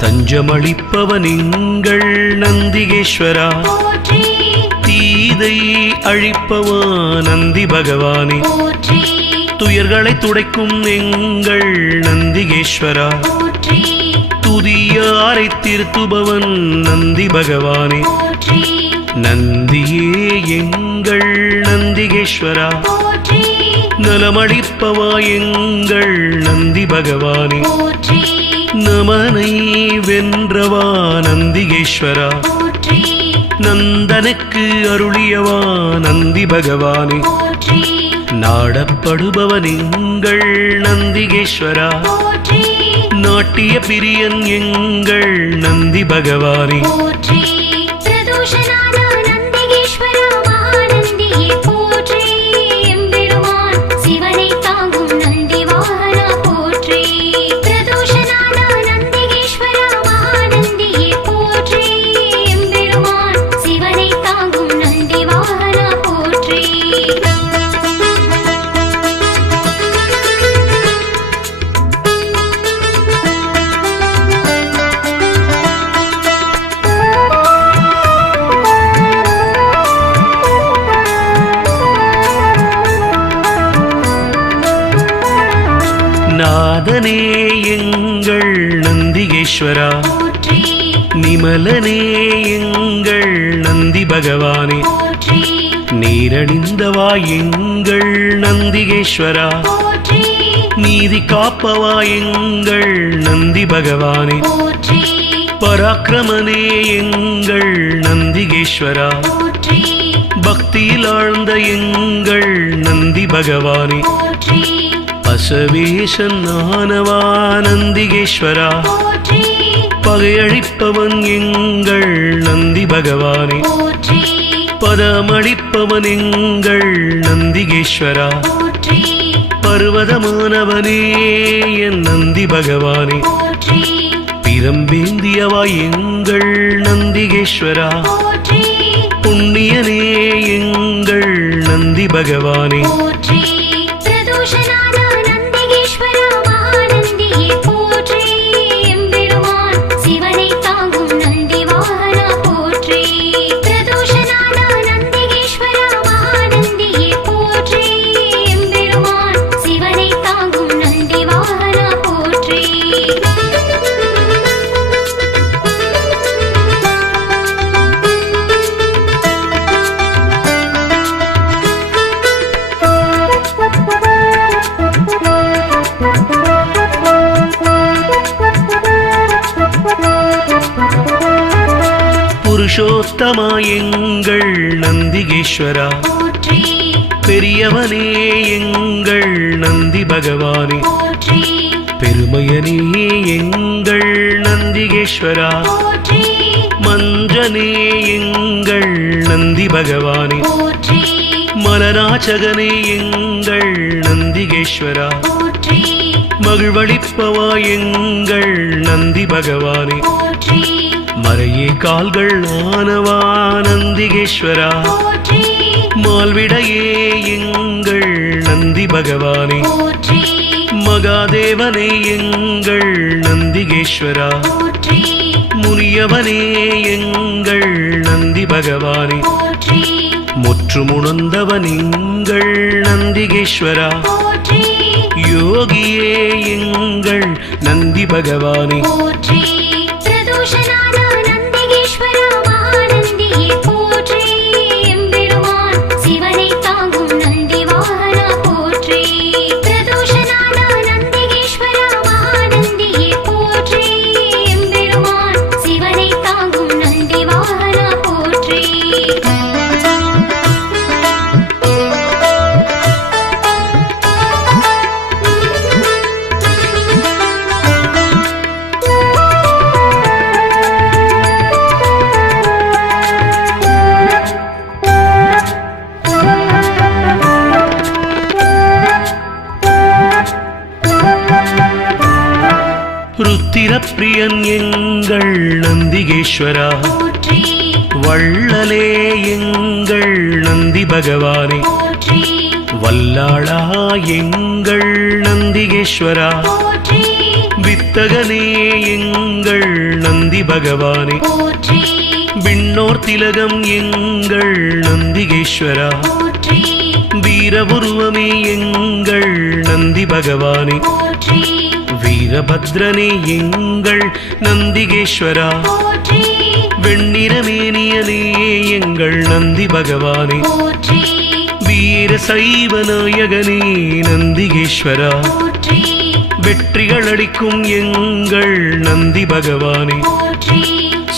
தஞ்சமளிப்பவன் எங்கள் நந்திகேஸ்வரா போற்றி தீதை அழிப்பவா நந்தி பகவானே போற்றி துயர்களை துடைக்கும் எங்கள் நந்திகேஸ்வரா போற்றி துதியாரை திருத்துபவன் நந்தி பகவானே போற்றி நந்தியே எங்கள் நந்திகேஸ்வரா போற்றி நலமளிப்பவா எங்கள் நந்தி பகவானே போற்றி நமனை வென்றவா நந்திகேஸ்வரா போற்றி நந்தனுக்கு அருளியவா நந்தி பகவானே போற்றி நாடப்படுபவன் எங்கள் நந்திகேஸ்வரா போற்றி நாட்டிய பிரியன் எங்கள் நந்தி பகவானே போற்றி பிரதோஷநாத நந்திகேஸ்வரா மகாநந்தியே போற்றி எம்பெருமான் சிவனை தாங்கும் நந்தி வாகனா போற்றி பிரதோஷநாத நந்திகேஸ்வரா மகாநந்தியே போற்றி எம்பெருமான் சிவனை தாங்கும் நந்தி வாகனா போற்றி நாதனே எங்கள் நந்திகேஸ்வரா போற்றி நிமலனே எங்கள் நந்தி பகவானே போற்றி நீரணிந்தவா எங்கள் நந்திகேஸ்வரா போற்றி நீதி காப்பவா எங்கள் நந்தி பகவானே போற்றி பராக்கிரமனே எங்கள் நந்திகேஸ்வரா போற்றி பக்தியில் ஆழ்ந்த எங்கள் நந்தி பகவானே போற்றி பசவேசன் ஆனவா நந்திகேஸ்வரா போற்றி பகையழிப்பவன் எங்கள் நந்தி பகவானே போற்றி பதமளிப்பவன் எங்கள் நந்திகேஸ்வரா போற்றி பர்வதமானவனே என் நந்தி பகவானே போற்றி பிரம்பேந்தியவா எங்கள் நந்திகேஸ்வரா போற்றி புண்ணியனே எங்கள் நந்தி பகவானே போற்றி பிரதோஷநாத நந்திகேஸ்வரா மகாநந்தியே போற்றி எம்பெருமான் சிவனை தாங்கும் நந்தி வாகனா போற்றி பிரதோஷநாத நந்திகேஸ்வரா மகாநந்தியே போற்றி எம்பெருமான் சிவனை தாங்கும் நந்தி வாகனா போற்றி புருஷோத்தமா எங்கள் நந்திகேஸ்வரா போற்றி பெரியவனே எங்கள் நந்தி பகவானே போற்றி பெருமையனே எங்கள் நந்திகேஸ்வரா போற்றி மஞ்சனே எங்கள் நந்தி பகவானே போற்றி மலராச்சகனே எங்கள் நந்திகேஸ்வரா போற்றி மகிழ்வளிப்பவா எங்கள் நந்தி பகவானே போற்றி மறையே கால்கள் ஆனவா நந்திகேஸ்வரா போற்றி மால்விடையே எங்கள் நந்தி பகவானே போற்றி மகாதேவனே எங்கள் நந்திகேஸ்வரா போற்றி முனியவனே எங்கள் நந்தி பகவானே போற்றி முற்றுமுணர்ந்தவன் எங்கள் நந்திகேஸ்வரா போற்றி யோகியே எங்கள் நந்தி பகவானே போற்றி பிரதோஷநாத நந்திகேஸ்வரா மகாநந்தியே போற்றி எம்பெருமான் சிவனை தாங்கும் நந்தி வாகனா போற்றி பிரதோஷநாத நந்திகேஸ்வரா மகாநந்தியே போற்றி எம்பெருமான் சிவனை தாங்கும் நந்தி வாகனா போற்றி ருத்திரப்பிரியன் எங்கள் நந்திகேஸ்வரா போற்றி வள்ளலே எங்கள் நந்தி பகவானே போற்றி வல்லாளா எங்கள் நந்திகேஸ்வரா போற்றி வித்தகனே எங்கள் நந்தி பகவானே போற்றி விண்ணோர் திலகம் எங்கள் நந்திகேஸ்வரா போற்றி வீரபுருவமே எங்கள் நந்தி பகவானே போற்றி வீரபத்ரனே எங்கள் நந்திகேஸ்வரா போற்றி வெண்ணிறமேனியனே எங்கள் நந்தி பகவானே போற்றி வீர சைவ நாயகனே நந்திகேஸ்வரா போற்றி வெற்றிகள் அளிக்கும் எங்கள் நந்தி பகவானே போற்றி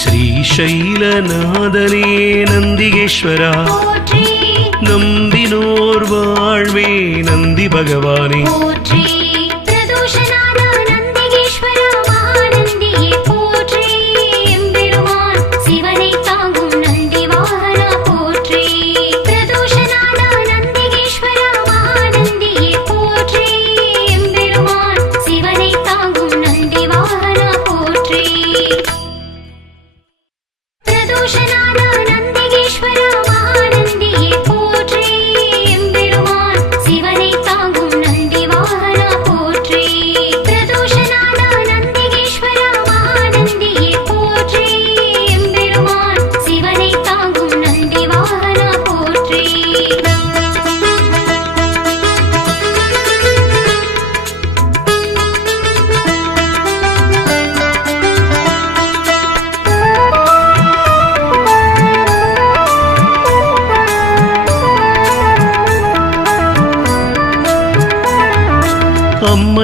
ஸ்ரீசைலநாதனே நந்திகேஸ்வரா போற்றி நம்பினோர் வாழ்வே நந்தி பகவானே போற்றி பிரதோஷநாத நந்திகேஸ்வரா மகாநந்தியே போற்றி எம்பெருமான் சிவனை தாங்கும் நந்தி வாகனா போற்றி பிரதோஷநாத நந்திகேஸ்வரா மகாநந்தியே போற்றி எம்பெருமான் சிவனை தாங்கும் நந்தி வாகனா போற்றி பிரதோஷநாத நந்திகேஸ்வரா மகாநந்தியே போற்றி எம்பெருமான் சிவனை தாங்கும் நந்தி வாகனா போற்றி பிரதோஷநாத நந்திகேஸ்வரா மகாநந்தியே போற்றி எம்பெருமான் சிவனை தாங்கும் நந்தி வாகனா போற்றி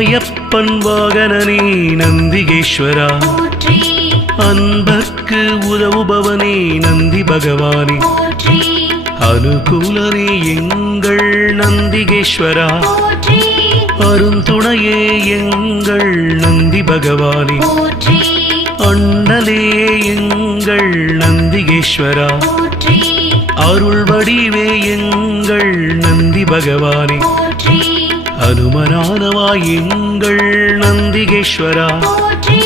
அம்மையப்பன் வாகனனே நந்திகேஸ்வரா போற்றி அன்பர்க்கு உதவுபவனே நந்தி பகவானே போற்றி அனுகூலனே எங்கள் நந்திகேஸ்வரா போற்றி அருந்துணையே எங்கள் நந்தி பகவானே போற்றி அண்ணலே எங்கள் நந்திகேஸ்வரா போற்றி அருள் வடிவே எங்கள் நந்தி பகவானே போற்றி அனுமனானவா எங்கள் நந்திகேஸ்வரா போற்றி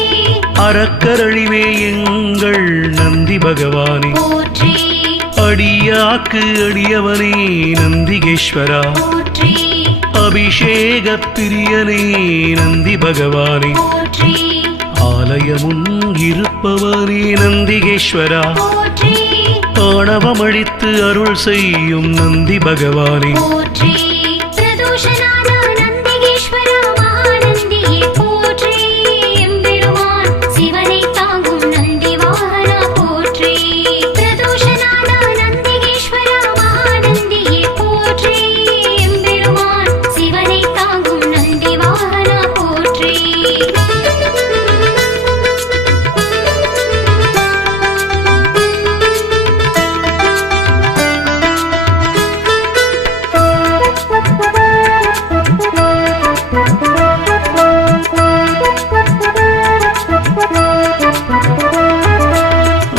அறக்கரழிவே எங்கள் நந்தி பகவானே போற்றி அடியாக்கு அடியவனே நந்திகேஸ்வரா போற்றி அபிஷேக பிரியனே நந்தி பகவானே போற்றி ஆலயமுன் இருப்பவனே நந்திகேஸ்வரா போற்றி ஆணவமழித்து அருள் செய்யும் நந்தி பகவானே போற்றி பிரதோஷநாத நந்திகேஸ்வரா மகாநந்தியே போற்றி எம்பெருமான் சிவனை தாங்கும் நந்தி வாகனா போற்றி பிரதோஷநாத நந்திகேஸ்வரா மகாநந்தியே போற்றி எம்பெருமான் சிவனை தாங்கும் நந்தி வாகனா போற்றி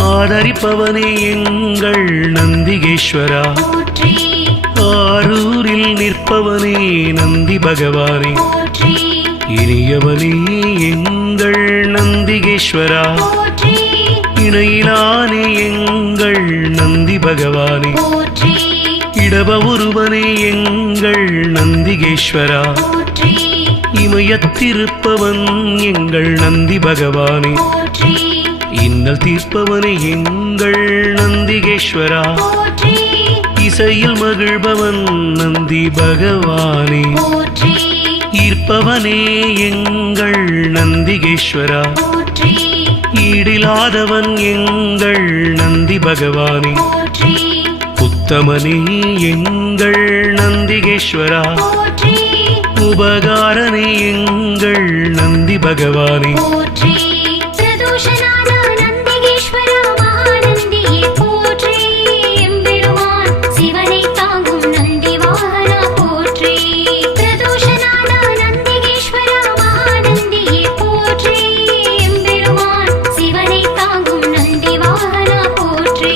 ஆதரிப்பவனே எங்கள் நந்திகேஸ்வரா போற்றி ஆரூரில் நிற்பவனே நந்தி பகவானே போற்றி இனியவனே எங்கள் நந்திகேஸ்வரா போற்றி இணையிலானே எங்கள் நந்தி பகவானே போற்றி இடப ஒருவனே எங்கள் நந்திகேஸ்வரா போற்றி இமயத்திருப்பவன் எங்கள் நந்தி பகவானே போற்றி இன்னல் தீர்ப்பவனே எங்கள் நந்திகேஸ்வரா போற்றி இசையில் மகிழ்பவன் நந்தி பகவானே போற்றி ஈர்ப்பவனே எங்கள் நந்திகேஸ்வரா போற்றி ஈடிலாதவன் எங்கள் நந்தி பகவானே போற்றி உத்தமனே எங்கள் நந்திகேஸ்வரா போற்றி உபகாரனே எங்கள் நந்தி பகவானே போற்றி பிரதோஷநாத நந்திகேஸ்வரா மகாநந்தியே போற்றி எம்பெருமான் சிவனை தாங்கும் நந்தி வாகனா போற்றி பிரதோஷநாத நந்திகேஸ்வரா மகாநந்தியே போற்றி எம்பெருமான் சிவனை தாங்கும் நந்தி வாகனா போற்றி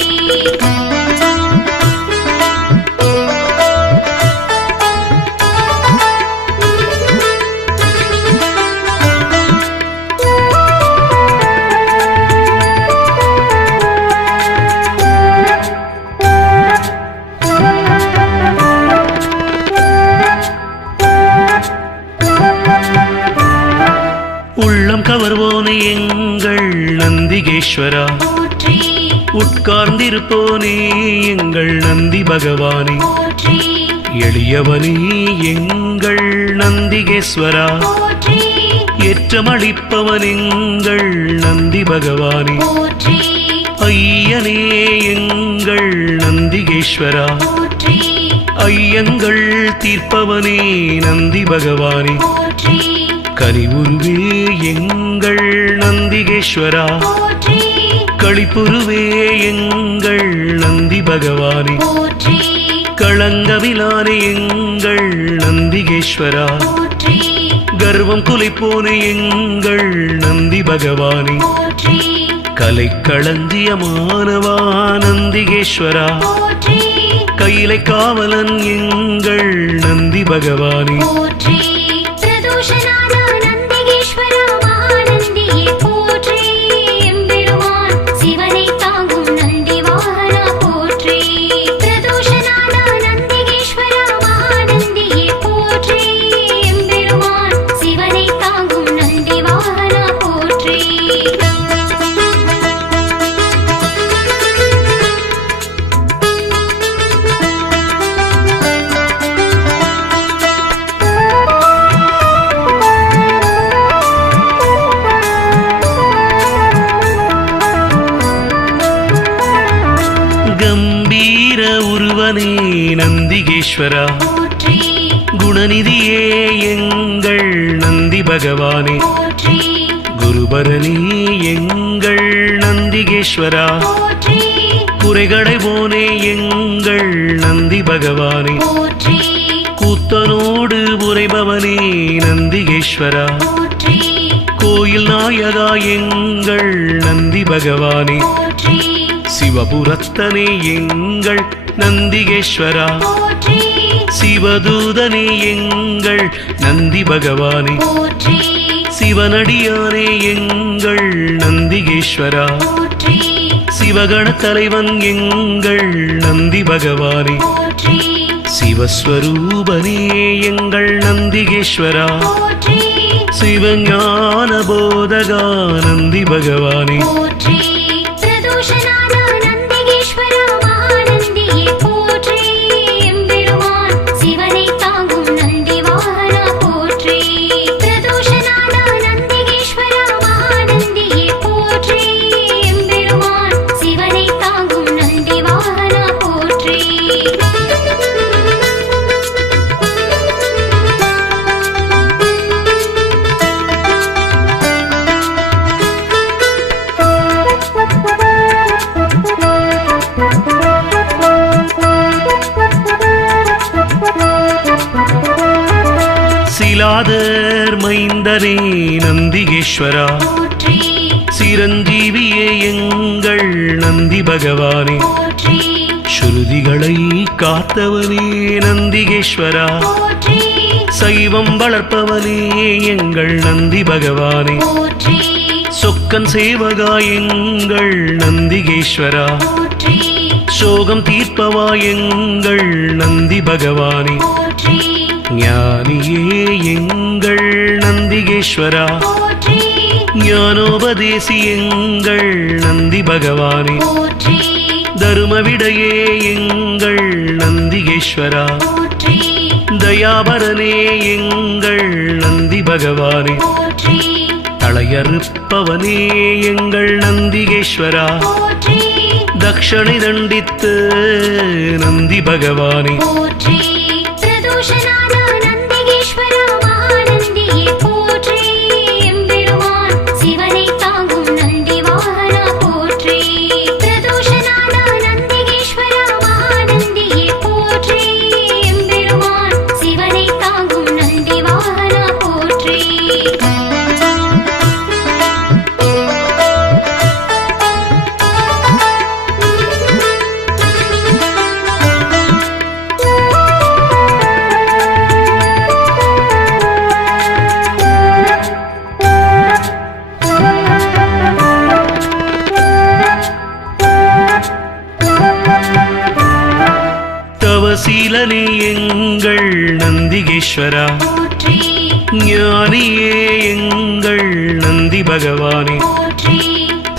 உள்ளம் கவர்வோனே எங்கள் நந்திகேஸ்வரா போற்றி உட்கார்ந்திருப்போனே எங்கள் நந்தி பகவானே போற்றி எளியவனே எங்கள் நந்திகேஸ்வரா போற்றி ஏற்றமளிப்பவன் எங்கள் நந்தி பகவானே போற்றி ஐயனே எங்கள் நந்திகேஸ்வரா போற்றி ஐயங்கள் தீர்ப்பவனே நந்தி பகவானே போற்றி கனிவுருவே எங்கள் நந்திகேஸ்வரா போற்றி களிப்புருவே எங்கள் நந்தி பகவானே போற்றி களங்கமிலானே எங்கள் நந்திகேஸ்வரா போற்றி கர்வம் குலைப்போனே எங்கள் நந்தி பகவானே போற்றி கலை களஞ்சியமானவா நந்திகேஸ்வரா போற்றி கையிலை காவலன் எங்கள் நந்தி பகவானே போற்றி பிரதோஷநாத நந்திகேஸ்வரா மகாநந்தியே போற்றி எம்பெருமான் சிவனை தாங்கும் நந்தி வாகனா போற்றி பிரதோஷநாத நந்திகேஸ்வரா மகாநந்தியே போற்றி எம்பெருமான் சிவனை தாங்கும் நந்தி வாகனா போற்றி கம்பீர உருவனே நந்திகேஸ்வரா போற்றி குணநிதியே எங்கள் நந்தி பகவானே போற்றி குருபரணி எங்கள் நந்திகேஸ்வரா போற்றி குறைகளை போனே எங்கள் நந்தி பகவானே போற்றி கூத்தனோடு உரைபவனே நந்திகேஸ்வரா போற்றி கோயில் நாயகா எங்கள் நந்தி பகவானே போற்றி சிவபுரத்தனே எங்கள் நந்திகேஸ்வரா போற்றி சிவதூதனே எங்கள் நந்தி பகவானே போற்றி சிவனடியானே எங்கள் நந்திகேஸ்வரா போற்றி சிவகண தலைவன் எங்கள் நந்தி பகவானே போற்றி சிவஸ்வரூபனே எங்கள் நந்திகேஸ்வரா போற்றி சிவஞான போதகா நந்தி பகவானே போற்றி பிரதோஷநாத நந்திகேஸ்வரா மகாநந்தியே போற்றி எம்பெருமான் சிவனை தாங்கும் நந்தி வாகனா போற்றி பிரதோஷநாத நந்திகேஸ்வரா மகாநந்தியே போற்றி எம்பெருமான் சிவனை தாங்கும் நந்தி வாகனா போற்றி சிலாதர் மைந்தனே நந்திகேஸ்வரா போற்றி சிரஞ்சீவியே எங்கள் நந்தி பகவானே போற்றி ஸ்ருதிகளை காத்தவனே நந்திகேஸ்வரா போற்றி சைவம் வளர்ப்பவனே எங்கள் நந்தி பகவானே போற்றி சொக்கன் சேவகா எங்கள் நந்திகேஸ்வரா போற்றி சோகம் தீர்ப்பவா எங்கள் நந்தி பகவானே போற்றி ஞானியே எங்கள் நந்திகேஸ்வரா போற்றி ஞானோபதேசி எங்கள் நந்தி பகவானே போற்றி தருமவிடையே எங்கள் நந்திகேஸ்வரா போற்றி தயாபரனே எங்கள் நந்தி பகவானே போற்றி தளையறுப்பவனே எங்கள் நந்திகேஸ்வரா போற்றி தக்ஷணை தண்டித்து நந்தி பகவானே போற்றி பிரதோஷநாத நந்திகேஸ்வரா மகாநந்தியே போற்றி எம்பெருமான் சிவனை தாங்கும் நந்தி வாகனா போற்றி பிரதோஷநாத நந்திகேஸ்வரா மகாநந்தியே போற்றி எம்பெருமான் சிவனை தாங்கும் நந்தி வாகனா போற்றி தவசீலனே எங்கள் நந்திகேஸ்வரா போற்றி ஞானியே எங்கள் நந்தி பகவானே போற்றி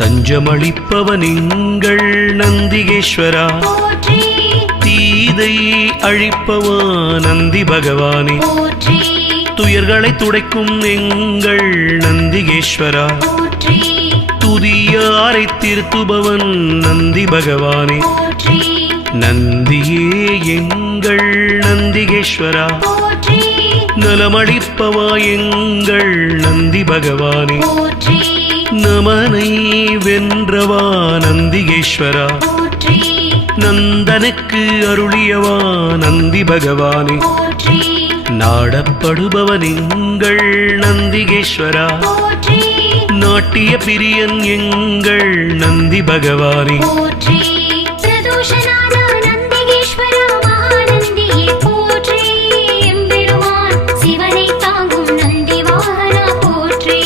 தஞ்சமளிப்பவன் எங்கள் நந்திகேஸ்வரா போற்றி தீதை அழிப்பவா நந்தி பகவானே போற்றி துயர்களை துடைக்கும் எங்கள் நந்திகேஸ்வரா போற்றி துதியாரை திருத்துபவன் நந்தி பகவானே போற்றி நந்தியே எங்கள் நந்திகேஸ்வரா போற்றி நலமளிப்பவா எங்கள் நந்தி பகவானே போற்றி நமனை வென்றவா நந்திகேஸ்வரா போற்றி நந்தனுக்கு அருளியவா நந்தி பகவானே போற்றி நாடப்படுபவன் எங்கள் நந்திகேஸ்வரா போற்றி நாட்டிய பிரியன் எங்கள் நந்தி பகவானே போற்றி பிரதோஷநாத நந்திகேஸ்வரா மகாநந்தியே போற்றி எம்பெருமான் சிவனை தாங்கும் நந்தி வாகனா போற்றி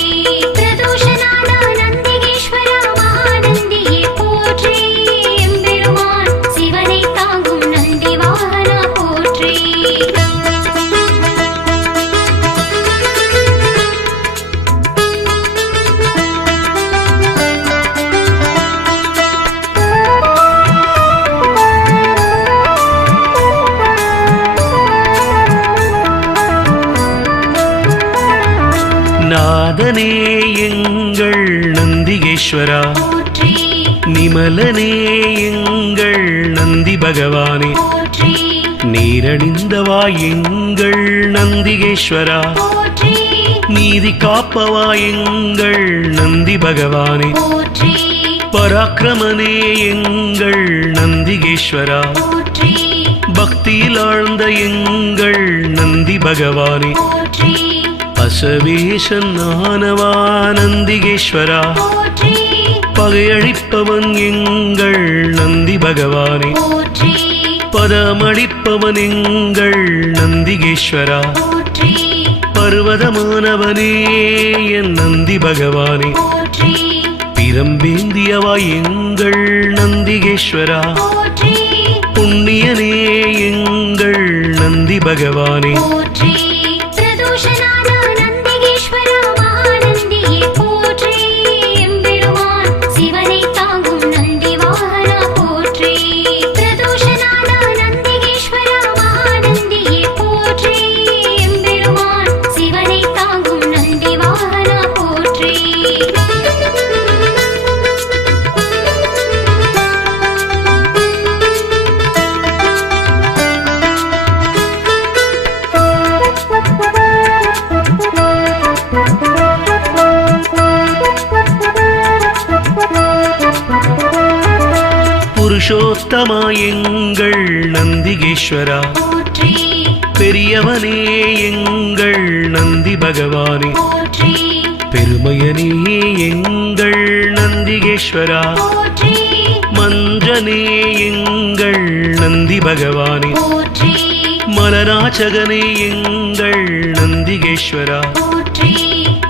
பிரதோஷநாத நந்திகேஸ்வரா மகாநந்தியே போற்றி எம்பெருமான் சிவனை தாங்கும் நந்தி வாகனா போற்றி நாதனே எங்கள் நந்திகேஸ்வரா போற்றி நிமலனே எங்கள் நந்தி பகவானே போற்றி நீரணிந்தவா எங்கள் நந்திகேஸ்வரா போற்றி நீதி காப்பவா எங்கள் நந்தி பகவானே போற்றி பராக்கிரமனே எங்கள் நந்திகேஸ்வரா போற்றி பக்தியில் ஆழ்ந்த எங்கள் நந்தி பகவானே போற்றி அசவேசன் ஆனவா நந்திகேஸ்வரா போற்றி பகையழிப்பவன் எங்கள் நந்தி பகவானே போற்றி பதமளிப்பவன் எங்கள் நந்திகேஸ்வரா போற்றி பர்வதமானவனே என் நந்தி பகவானே போற்றி பிரம்பேந்தியவா எங்கள் நந்திகேஸ்வரா போற்றி புண்ணியனே எங்கள் நந்தி பகவானே போற்றி பிரதோஷநாத நந்திகேஸ்வரா மகாநந்தியே போற்றி எம்பெருமான் சிவனை தாங்கும் நந்தி வாகனா போற்றி பிரதோஷநாத நந்திகேஸ்வரா மகாநந்தியே போற்றி எம்பெருமான் சிவனை தாங்கும் நந்தி வாகனா போற்றி புருஷோத்தமா எங்கள் நந்திகேஸ்வரா போற்றி பெரியவனே எங்கள் நந்தி பகவானே போற்றி பெருமையனே எங்கள் நந்திகேஸ்வரா போற்றி மஞ்சனே எங்கள் நந்தி பகவானே போற்றி மலராச்சகனே எங்கள் நந்திகேஸ்வரா போற்றி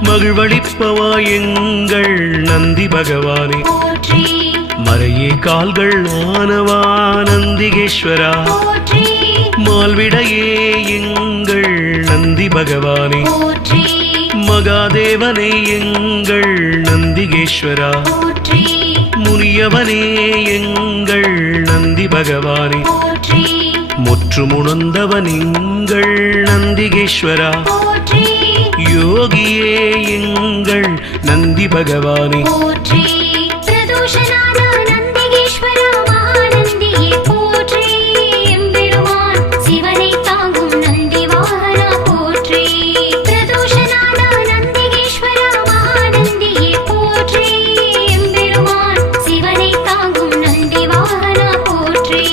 மகிழ்வளிப்பவா எங்கள் நந்தி பகவானே போற்றி மறையே கால்கள் ஆனவா நந்திகேஸ்வரா போற்றி மால்விடையே எங்கள் நந்தி பகவானே போற்றி மகாதேவனே எங்கள் நந்திகேஸ்வரா போற்றி முனியவனே எங்கள் நந்தி பகவானே போற்றி முற்றுமுணர்ந்தவன் எங்கள் நந்திகேஸ்வரா போற்றி யோகியே எங்கள் நந்தி பகவானே போற்றி பிரதோஷநாத நந்திகேஸ்வரா மகாநந்தியே போற்றி எம்பெருமான் சிவனை தாங்கும் நந்தி வாகனா போற்றி பிரதோஷநாத நந்திகேஸ்வரா மகாநந்தியே போற்றி எம்பெருமான் சிவனை தாங்கும் நந்தி வாகனா போற்றி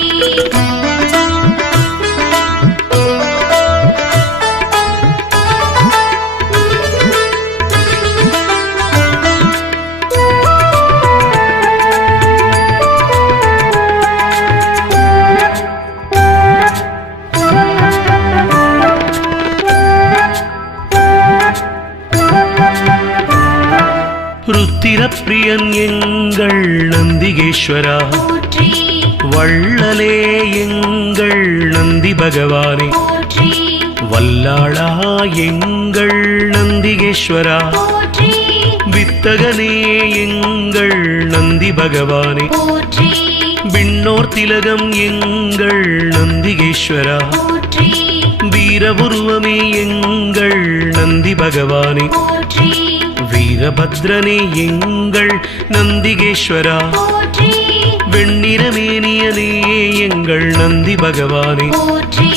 ருத்திரப்பிரியன் எங்கள் நந்திகேஸ்வரா போற்றி வள்ளலே எங்கள் நந்தி பகவானே போற்றி வல்லாளா எங்கள் நந்திகேஸ்வரா போற்றி வித்தகனே எங்கள் நந்தி பகவானே போற்றி விண்ணோர் திலகம் எங்கள் நந்திகேஸ்வரா போற்றி வீரபுருவமே எங்கள் நந்தி பகவானே போற்றி வீரபத்ரனே எங்கள் நந்திகேஸ்வரா போற்றி வெண்ணிறமேனியனே எங்கள் நந்தி பகவானே போற்றி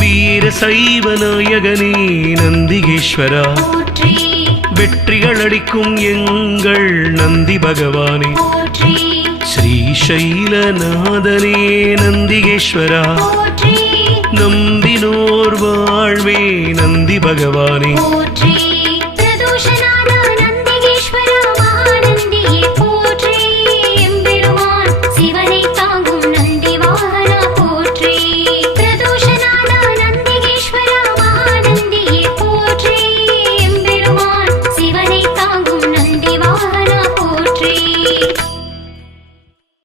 வீர சைவ நாயகனே நந்திகேஸ்வரா போற்றி வெற்றிகள் அளிக்கும் எங்கள் நந்தி பகவானே போற்றி ஸ்ரீசைலநாதனே நந்திகேஸ்வரா போற்றி நம்பினோர் வாழ்வே நந்தி பகவானே போற்றி பிரதோஷநாத